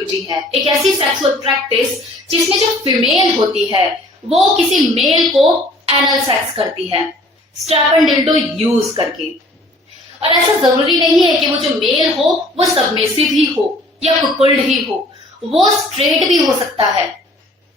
Activity है, एक ऐसी सेक्सुअल प्रैक्टिस जिसमें जो फीमेल होती है वो किसी मेल को एनल सेक्स करती है स्ट्रैप एंड डिल्डो यूज करके। और ऐसा जरूरी नहीं है कि वो जो मेल हो वो सबमिसिव ही हो या कुकुल्ड ही हो, वो स्ट्रेट भी हो सकता है,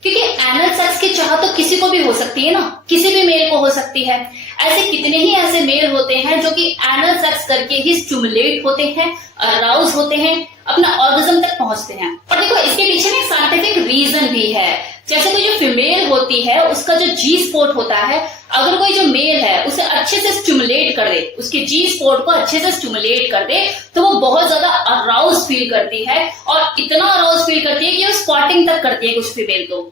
क्योंकि एनल सेक्स की चाह तो किसी को भी हो सकती है ना, किसी भी मेल को हो सकती है। ऐसे कितने ही ऐसे मेल होते हैं जो कि एनल सेक्स करके ही स्टिमुलेट होते हैं, अराउज होते हैं, अपना ऑर्गेज्म तक पहुंचते हैं। और देखो इसके पीछे में साइंटिफिक रीजन भी है। जैसे कोई जो फीमेल होती है उसका जो जी स्पॉट होता है, अगर कोई जो मेल है उसे अच्छे से स्टिमुलेट कर दे, उसके जी स्पॉट को अच्छे से स्टिमुलेट कर दे, तो वो बहुत ज्यादा अराउज फील करती है और इतना अराउज फील करती है कि वो स्क्वाटिंग तक करती है कुछ फीमेल तो।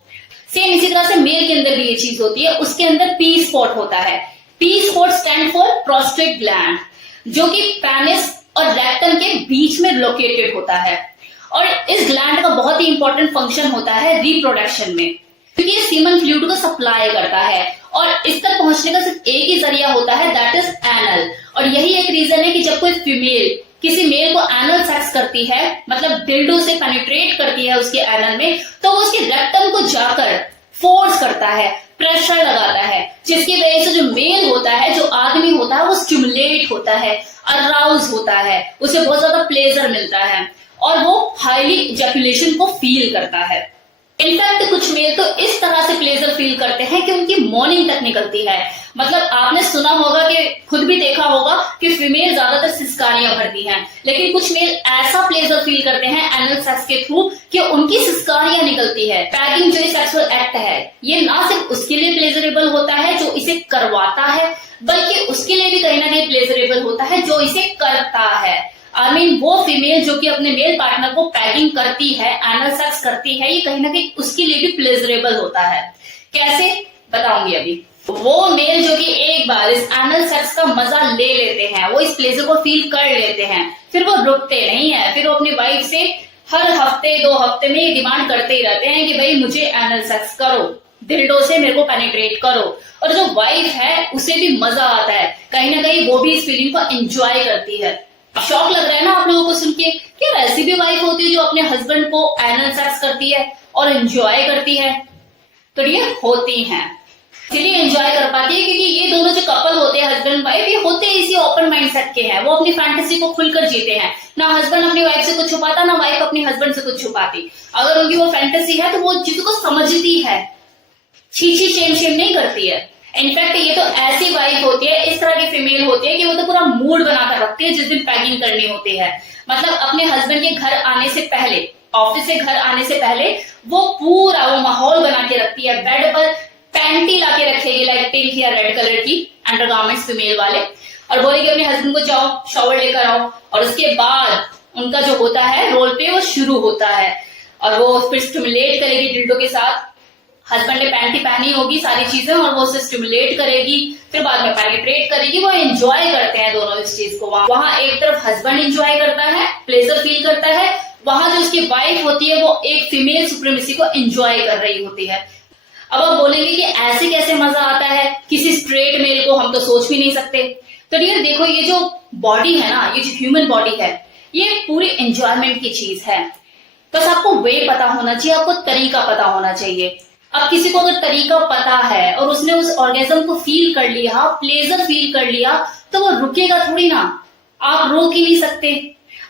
सेम इसी तरह से मेल के अंदर भी ये चीज होती है, उसके अंदर पी स्पॉट होता है। P spot stand for prostate gland, जो कि पेनिस और रेक्टम के बीच में लोकेटेड होता है। और इस ग्लैंड का बहुत ही इंपॉर्टेंट फंक्शन होता है रिप्रोडक्शन में, क्योंकि ये सीमन फ्लूइड को सप्लाई करता है और इस तक पहुंचने का सिर्फ एक ही जरिया होता है, दैट इज एनल। और यही एक रीजन है कि जब कोई फीमेल किसी मेल को एनल सेक्स करती है, मतलब डिल्डो से पेनिट्रेट करती है उसके एनल में, तो वो उसके रेक्टम को जाकर फोर्स करता है, प्रेशर लगाता है, जिसकी वजह से जो मेल होता है, जो आदमी होता है, वो स्टिमुलेट होता है, अराउज होता है, उसे बहुत ज्यादा प्लेजर मिलता है और वो हाईली इजैकुलेशन को फील करता है। इनफैक्ट कुछ मेल तो इस तरह से प्लेजर फील करते हैं कि उनकी मॉर्निंग तक निकलती है। मतलब आपने सुना होगा कि खुद भी देखा होगा कि फीमेल ज्यादातर सिस्कारियां भरती हैं, लेकिन कुछ मेल ऐसा प्लेजर फील करते हैं एनल सेक्स के थ्रू कि उनकी सिस्कारियां निकलती है। पैगिंग जो सेक्सुअल एक्ट है, ये ना सिर्फ उसके लिए प्लेजरेबल होता है जो इसे करवाता है, बल्कि उसके लिए भी कहीं ना कहीं प्लेजरेबल होता है जो इसे करता है। आई मीन वो फीमेल जो कि अपने मेल पार्टनर को पैगिंग करती है, एनल सेक्स करती है, ये कहीं ना कहीं उसके लिए भी प्लेजरेबल होता है। कैसे बताऊंगी अभी। वो मेल जो कि एक बार इस एनल सेक्स का मजा ले लेते हैं, वो इस प्लेजर को फील कर लेते हैं, फिर वो रुकते नहीं है, फिर वो अपनी वाइफ से हर हफ्ते 2 हफ्ते में ये डिमांड करते ही रहते हैं कि भाई मुझे एनल सेक्स करो, डिल्डो से मेरे को पेनिट्रेट करो। और जो वाइफ है उसे भी मजा आता है, कहीं ना कहीं वो भी इस फीलिंग को एंजॉय करती है। शौक लग रहा है ना आप लोगों को सुन के कि ऐसी भी वाइफ होती है जो अपने हस्बैंड को एनल सेक्स करती है और एंजॉय करती है? तो ये होती हैं, इसलिए एंजॉय कर पाती है क्योंकि ये दोनों जो कपल होते हैं हस्बैंड वाइफ, ये होते इसी ओपन माइंडसेट के हैं। वो अपनी फैंटेसी को खुलकर जीते हैं, ना हस्बैंड अपनी वाइफ से कुछ छुपाता, ना वाइफ अपनी हस्बैंड से कुछ छुपाती। अगर उनकी वो फैंटेसी है तो वो चीज को समझती है, छीछी शेम शेम नहीं करती है। इनफैक्ट ये तो ऐसी वाइफ होती है, इस तरह की फीमेल होती है कि वो तो पूरा मूड बनाकर रखती है जिस दिन पैकिंग करनी होती है। मतलब अपने हस्बैंड के घर आने से पहले, ऑफिस से घर आने से पहले वो पूरा वो माहौल बना के रखती है। बेड पर पैंटी लाके रखेगी, लाइक पिंक या रेड कलर की अंडरगारमेंट्स फीमेल वाले, और बोलेगी अपने हस्बैंड को जाओ शॉवर लेकर आओ। और उसके बाद उनका जो होता है रोल पे वो शुरू होता है और वो फिर स्टिमुलेट करेगी डिल्डो के साथ। हस्बैंड ने पैंटी पहनी होगी, सारी चीजें, और वो उसे स्टिमुलेट करेगी, फिर बाद में पेनिट्रेट करेगी। वो एंजॉय करते हैं दोनों इस चीज को। वहां एक तरफ हस्बैंड एंजॉय करता है, प्लेजर फील करता है, वहां जो उसकी वाइफ होती है वो एक फीमेल सुप्रीमेसी को एंजॉय कर रही होती है। अब आप बोलेंगे कि ऐसे कैसे मजा आता है, किसी स्ट्रेट मेल को हम तो सोच भी नहीं सकते। तो डियर देखो, ये जो बॉडी है ना, ये जो ह्यूमन बॉडी है, ये पूरी एंजॉयमेंट की चीज है। बस आपको वे पता होना चाहिए, आपको तरीका पता होना चाहिए। अब किसी को अगर तरीका पता है और उसने उस ऑर्गेज्म को फील कर लिया, प्लेजर फील कर लिया, तो वो रुकेगा थोड़ी ना, आप रोक ही नहीं सकते।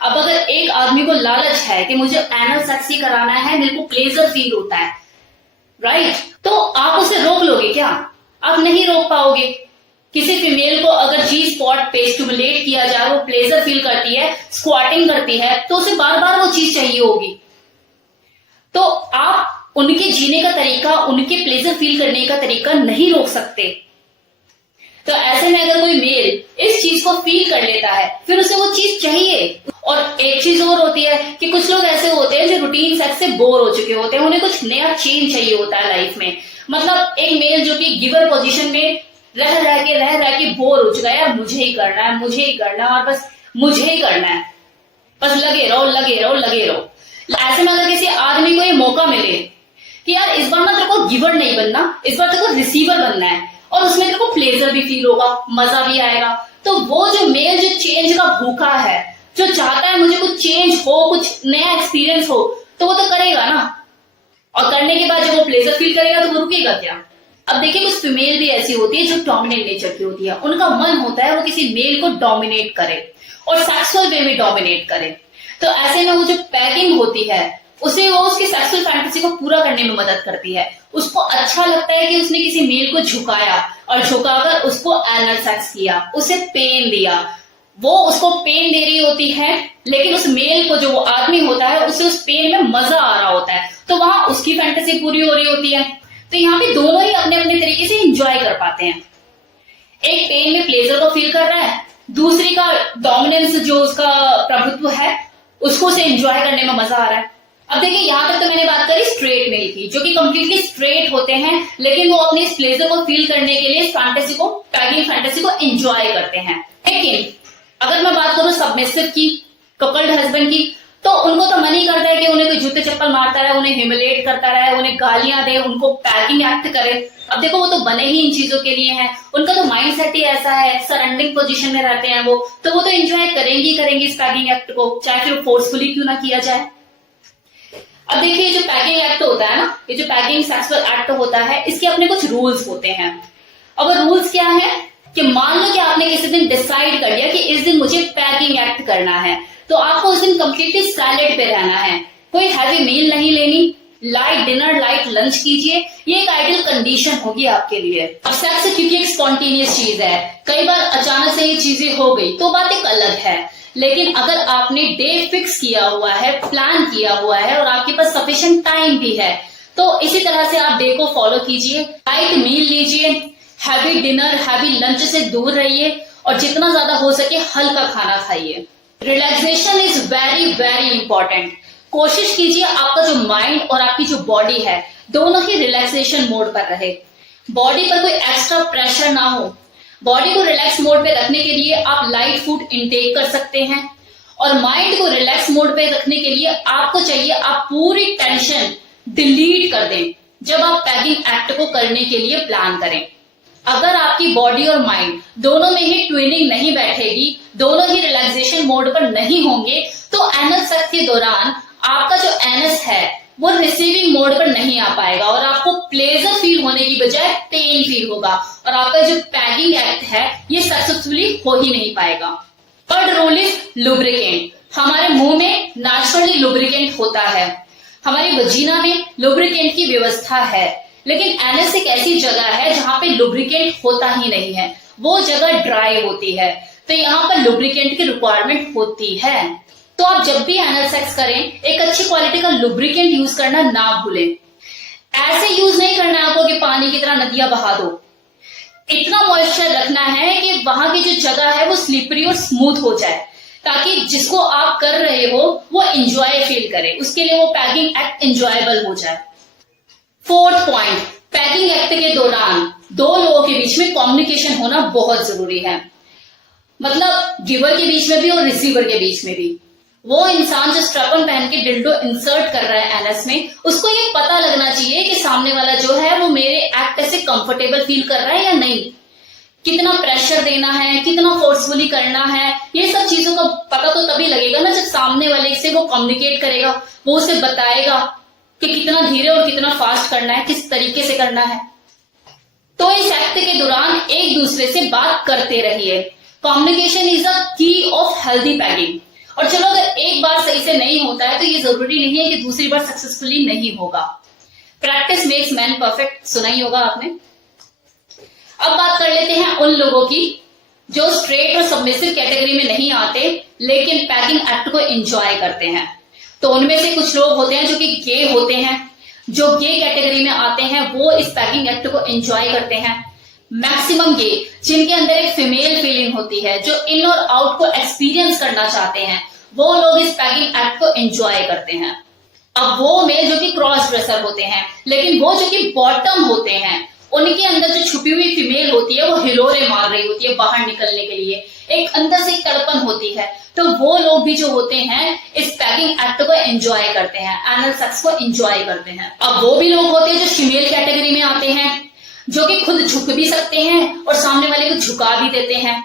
अब अगर एक आदमी को लालच है कि मुझे एनल सेक्स ही कराना है, मेरे को प्लेजर फील होता है, राइट, तो आप उसे रोक लोगे क्या? आप नहीं रोक पाओगे। किसी फीमेल को अगर जी स्पॉट पे स्टिमुलेट किया जाए, वो प्लेजर फील करती है, स्क्वाटिंग करती है, तो उसे बार बार वो चीज चाहिए होगी। तो आप उनके जीने का तरीका, उनके प्लेजर फील करने का तरीका नहीं रोक सकते। तो ऐसे में अगर कोई मेल इस चीज को फील कर लेता है, फिर उसे वो चीज चाहिए। और एक चीज और होती है कि कुछ लोग ऐसे होते हैं जो रूटीन सेक्स से बोर हो चुके होते हैं, उन्हें कुछ नया चेंज चाहिए होता है लाइफ में। मतलब एक मेल जो कि गिवर पोजीशन में रह रह के बोर हो चुका है, यार मुझे ही करना है, मुझे ही करना है, और बस मुझे ही करना है, बस लगे रहो लगे रहो लगे रहो। ऐसे में अगर किसी आदमी को ये मौका मिले कि यार इस बार ना तेरे को गिवर नहीं बनना, इस बार तेरे को रिसीवर बनना है, और उसमें तेरे को प्लेजर भी फील होगा, मजा भी आएगा, तो वो जो मेल जो चेंज का भूखा है, जो चाहता है मुझे कुछ चेंज हो, कुछ नया एक्सपीरियंस हो, तो वो तो करेगा ना, और करने के बाद जब वो प्लेजर फील करेगा तो वो रुकेगा क्या? अब देखिए कुछ फीमेल भी ऐसी होती है जो डोमिनेट नेचर की होती है, उनका मन होता है वो किसी मेल को डोमिनेट करे और सेक्सुअल वे में डोमिनेट करे। तो ऐसे में वो जो पैगिंग होती है उसे वो उसकी सेक्सुअल फैंटेसी को पूरा करने में मदद करती है। उसको अच्छा लगता है कि उसने किसी मेल को झुकाया और झुकाकर उसको एनल सेक्स किया, उसे पेन दिया, वो उसको पेन दे रही होती है, लेकिन उस मेल को जो वो आदमी होता है उसे उस पेन में मजा आ रहा होता है, तो वहां उसकी फैंटेसी पूरी हो रही होती है। तो यहाँ पे दोनों ही अपने अपने तरीके से एंजॉय कर पाते हैं। एक पेन में प्लेजर को फील कर रहा है, दूसरी का डोमिनेंस जो उसका प्रभुत्व है उसको उसे एंजॉय करने में मजा आ रहा है। अब देखिए यहाँ तक तो मैंने बात करी स्ट्रेट मेल की, जो कि कंप्लीटली स्ट्रेट होते हैं, लेकिन वो अपने इस प्लेजर को फील करने के लिए फैंटेसी को, पैगिंग फैंटेसी को एंजॉय करते हैं। लेकिन अगर मैं बात करूं सबमिसिव की, कपल्ड हस्बैंड की, तो उनको तो मन ही करता है कि उन्हें कोई जूते चप्पल मारता रहे, उन्हें ह्यूमिलेट करता रहे, उन्हें गालियां दे, उनको पैगिंग एक्ट करे। अब देखो वो तो बने ही इन चीजों के लिए हैं, उनका तो माइंड सेट ही ऐसा है, सरेंडिंग पोजीशन में रहते हैं वो, तो वो तो एंजॉय करेंगे इस पैगिंग एक्ट को, चाहे फिर फोर्सफुली क्यों ना किया जाए। अब देखिए जो पैगिंग एक्ट होता है ना, ये जो पैगिंग सेक्सुअल एक्ट होता है, इसके अपने कुछ रूल्स होते हैं। अब वो रूल्स क्या है कि मान लो कि आपने किसी दिन डिसाइड कर लिया कि इस दिन मुझे पैगिंग एक्ट करना है, तो आपको उस दिन कंप्लीटली साइलेंट पे रहना है, कोई हैवी मील नहीं लेनी, लाइट डिनर लाइट लंच कीजिए, ये एक आइडियल कंडीशन होगी आपके लिए। अब सेक्स क्योंकि एक स्पॉन्टेनियस चीज है, कई बार अचानक से ये चीजें हो गई तो बात एक अलग है, लेकिन अगर आपने डे फिक्स किया हुआ है, प्लान किया हुआ है और आपके पास सफिशिएंट टाइम भी है, तो इसी तरह से आप डे को फॉलो कीजिए, लाइट मील लीजिए, हैवी डिनर हैवी लंच से दूर रहिए और जितना ज्यादा हो सके हल्का खाना खाइए। Relaxation is very very important. कोशिश कीजिए आपका जो माइंड और आपकी जो बॉडी है दोनों ही रिलैक्सेशन मोड पर रहे, बॉडी पर कोई एक्स्ट्रा प्रेशर ना हो। बॉडी को रिलैक्स मोड पे रखने के लिए आप लाइट फूड इंटेक कर सकते हैं, और माइंड को रिलैक्स मोड पे रखने के लिए आपको चाहिए आप पूरी टेंशन डिलीट कर दें जब आप पैगिंग एक्ट को करने के लिए प्लान करें। अगर आपकी बॉडी और माइंड दोनों में ही ट्विनिंग नहीं बैठेगी, दोनों ही रिलैक्सेशन मोड पर नहीं होंगे, तो एनल सेक्स के दौरान आपका जो एनस है वो रिसीविंग मोड पर नहीं आ पाएगा और आपको प्लेजर फील होने की बजाय पेन फील होगा, और आपका जो पैगिंग एक्ट है ये सक्सेसफुली हो ही नहीं पाएगा। Third rule is lubricant. हमारे मुंह में नेचुरली लुब्रिकेंट होता है, हमारी वजीना में लुब्रिकेंट की व्यवस्था है, लेकिन एनस एक ऐसी जगह है जहां पे लुब्रिकेंट होता ही नहीं है, वो जगह ड्राई होती है, तो यहाँ पर लुब्रिकेंट की रिक्वायरमेंट होती है। तो आप जब भी एनल सेक्स करें एक अच्छी क्वालिटी का लुब्रिकेंट यूज करना ना भूलें। ऐसे यूज नहीं करना है आपको कि पानी की तरह नदियां बहा दो, इतना मॉइस्चर रखना है कि वहां की जो जगह है वो स्लिपरी और स्मूथ हो जाए, ताकि जिसको आप कर रहे हो वो एंजॉय फील करे, उसके लिए वो पैगिंग एक्ट एंजॉयबल हो जाए। फोर्थ पॉइंट, पैगिंग एक्ट के दौरान दो लोगों के बीच में कम्युनिकेशन होना बहुत जरूरी है, मतलब गिवर के बीच में भी और रिसीवर के बीच में भी। वो इंसान जो स्ट्रैपन पहन के डिल्डो इंसर्ट कर रहा है एनस में, उसको ये पता लगना चाहिए कि सामने वाला जो है वो मेरे एक्ट से कंफर्टेबल फील कर रहा है या नहीं, कितना प्रेशर देना है, कितना फोर्सफुली करना है, ये सब चीजों का पता तो तभी लगेगा ना जब सामने वाले से वो कम्युनिकेट करेगा, वो उसे बताएगा कि कितना धीरे और कितना फास्ट करना है, किस तरीके से करना है। तो इस एक्ट के दौरान एक दूसरे से बात करते रहिए। कम्युनिकेशन इज अ की ऑफ हेल्दी पैगिंग। और चलो अगर एक बार सही से नहीं होता है तो ये जरूरी नहीं है कि दूसरी बार सक्सेसफुली नहीं होगा। प्रैक्टिस मेक्स मैन परफेक्ट, सुना ही होगा आपने। अब बात कर लेते हैं उन लोगों की जो स्ट्रेट और सबमिसिव कैटेगरी में नहीं आते लेकिन पैगिंग एक्ट को एंजॉय करते हैं। तो उनमें से कुछ लोग होते हैं जो कि गे होते हैं, जो गे कैटेगरी में आते हैं वो इस पैगिंग एक्ट को एंजॉय करते हैं। मैक्सिमम गे जिनके अंदर एक फीमेल फीलिंग होती है, जो इन और आउट को एक्सपीरियंस करना चाहते हैं, वो लोग इस पैगिंग एक्ट को एंजॉय करते हैं। अब वो मेल जो कि क्रॉस ड्रेसर होते हैं, लेकिन वो जो कि बॉटम होते हैं, उनके अंदर जो छुपी हुई फीमेल होती है वो हिलोरे मार रही होती है बाहर निकलने के लिए, एक अंदर से तड़पन होती है। तो वो लोग भी जो होते हैं इस पैगिंग एक्ट को एंजॉय करते हैं, एनल सेक्स को एंजॉय करते हैं। अब वो भी लोग होते हैं जो फीमेल कैटेगरी में आते हैं, जो कि खुद झुक भी सकते हैं और सामने वाले को झुका भी देते हैं।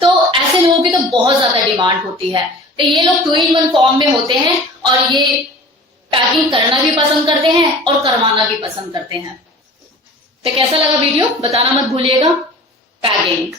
तो ऐसे लोगों की तो बहुत ज्यादा डिमांड होती है। तो ये लोग 2 in 1 फॉर्म में होते हैं और ये पैकिंग करना भी पसंद करते हैं और करवाना भी पसंद करते हैं। तो कैसा लगा वीडियो बताना मत भूलिएगा। पैकिंग